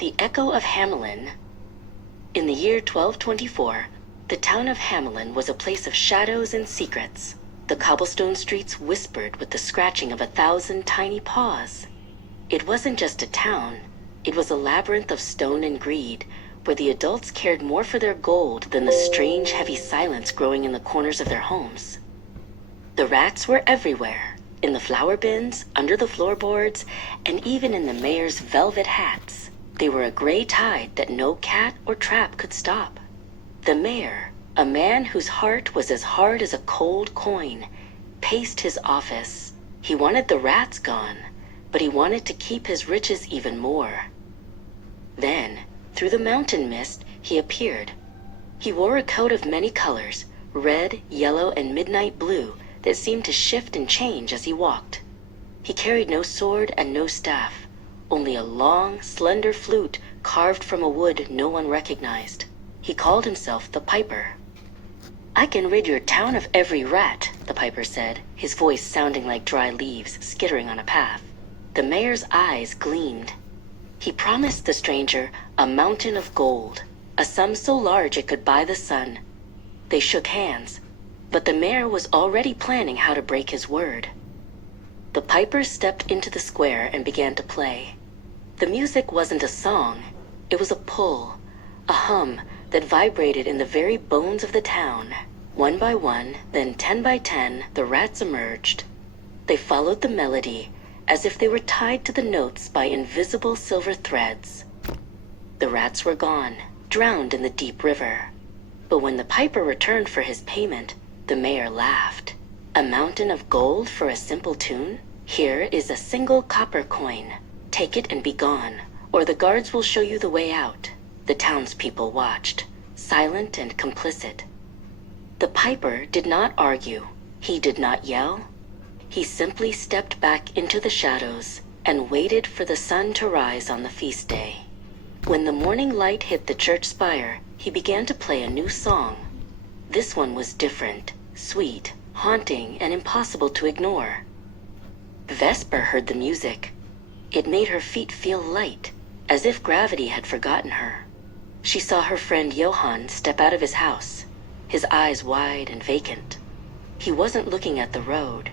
The Echo of Hemilon. In the year 1224, the town of Hemilon was a place of shadows and secrets. The cobblestone streets whispered with the scratching of 1,000 tiny paws. It wasn't just a town, it was a labyrinth of stone and greed, where the adults cared more for their gold than the strange, heavy silence growing in the corners of their homes. The rats were everywhere, in the flour bins, under the floorboards, and even in the mayor's velvet hats. They were a gray tide that no cat or trap could stop. The mayor, a man whose heart was as hard as a cold coin, paced his office. He wanted the rats gone, but he wanted to keep his riches even more. Then, through the mountain mist, he appeared. He wore a coat of many colors, red, yellow, and midnight blue, that seemed to shift and change as he walked. He carried no sword and no staff, only a long, slender flute carved from a wood no one recognized. He called himself the Piper. "I can rid your town of every rat," the Piper said, his voice sounding like dry leaves skittering on a path. The mayor's eyes gleamed. He promised the stranger a mountain of gold, a sum so large it could buy the sun. They shook hands, but the mayor was already planning how to break his word. The Piper stepped into the square and began to play. The music wasn't a song, it was a pull, a hum that vibrated in the very bones of the town. One by one, then 10 by 10, the rats emerged. They followed the melody, as if they were tied to the notes by invisible silver threads. The rats were gone, drowned in the deep river. But when the Piper returned for his payment, the mayor laughed. "A mountain of gold for a simple tune? Here is a single copper coin. Take it and be gone, or the guards will show you the way out." The townspeople watched, silent and complicit. The Piper did not argue. He did not yell. He simply stepped back into the shadows and waited for the sun to rise on the feast day. When the morning light hit the church spire, he began to play a new song. This one was different, sweet, haunting, and impossible to ignore. Vesper heard the music. It made her feet feel light, as if gravity had forgotten her. She saw her friend Johann step out of his house, his eyes wide and vacant. He wasn't looking at the road.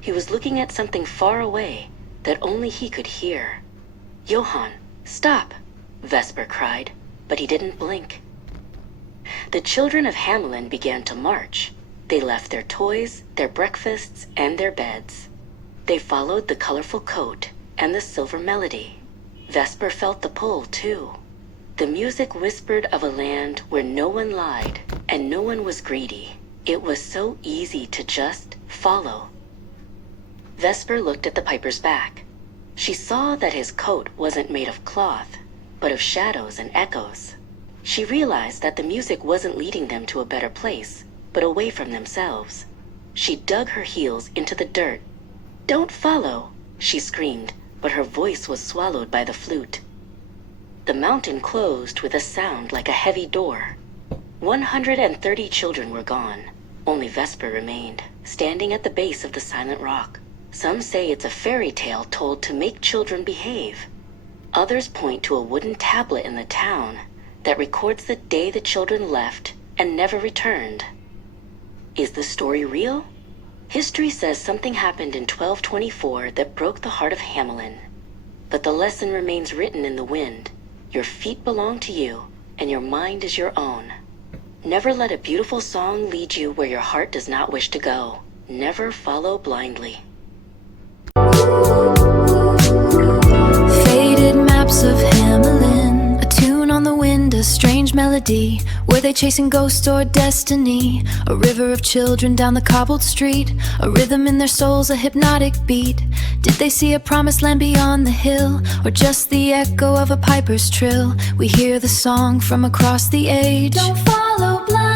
He was looking at something far away that only he could hear. "Johann, stop!" Vesper cried, but he didn't blink. The children of Hemilon began to march. They left their toys, their breakfasts, and their beds. They followed the colorful coat and the silver melody. Vesper felt the pull, too. The music whispered of a land where no one lied and no one was greedy. It was so easy to just follow. Vesper looked at the Piper's back. She saw that his coat wasn't made of cloth, but of shadows and echoes. She realized that the music wasn't leading them to a better place, but away from themselves. She dug her heels into the dirt. "Don't follow!" she screamed, but her voice was swallowed by the flute. The mountain closed with a sound like a heavy door. 130 children were gone. Only Vesper remained, standing at the base of the silent rock. Some say it's a fairy tale told to make children behave. Others point to a wooden tablet in the town that records the day the children left and never returned. Is the story real? History says something happened in 1224 that broke the heart of Hemilon. But the lesson remains written in the wind. Your feet belong to you, and your mind is your own. Never let a beautiful song lead you where your heart does not wish to go. Never follow blindly. Faded maps of Hemilon, a tune on the wind, a strange melody. Were they chasing ghosts or destiny? A river of children down the cobbled street, a rhythm in their souls, a hypnotic beat. Did they see a promised land beyond the hill, or just the echo of a piper's trill? We hear the song from across the age. Don't follow blind.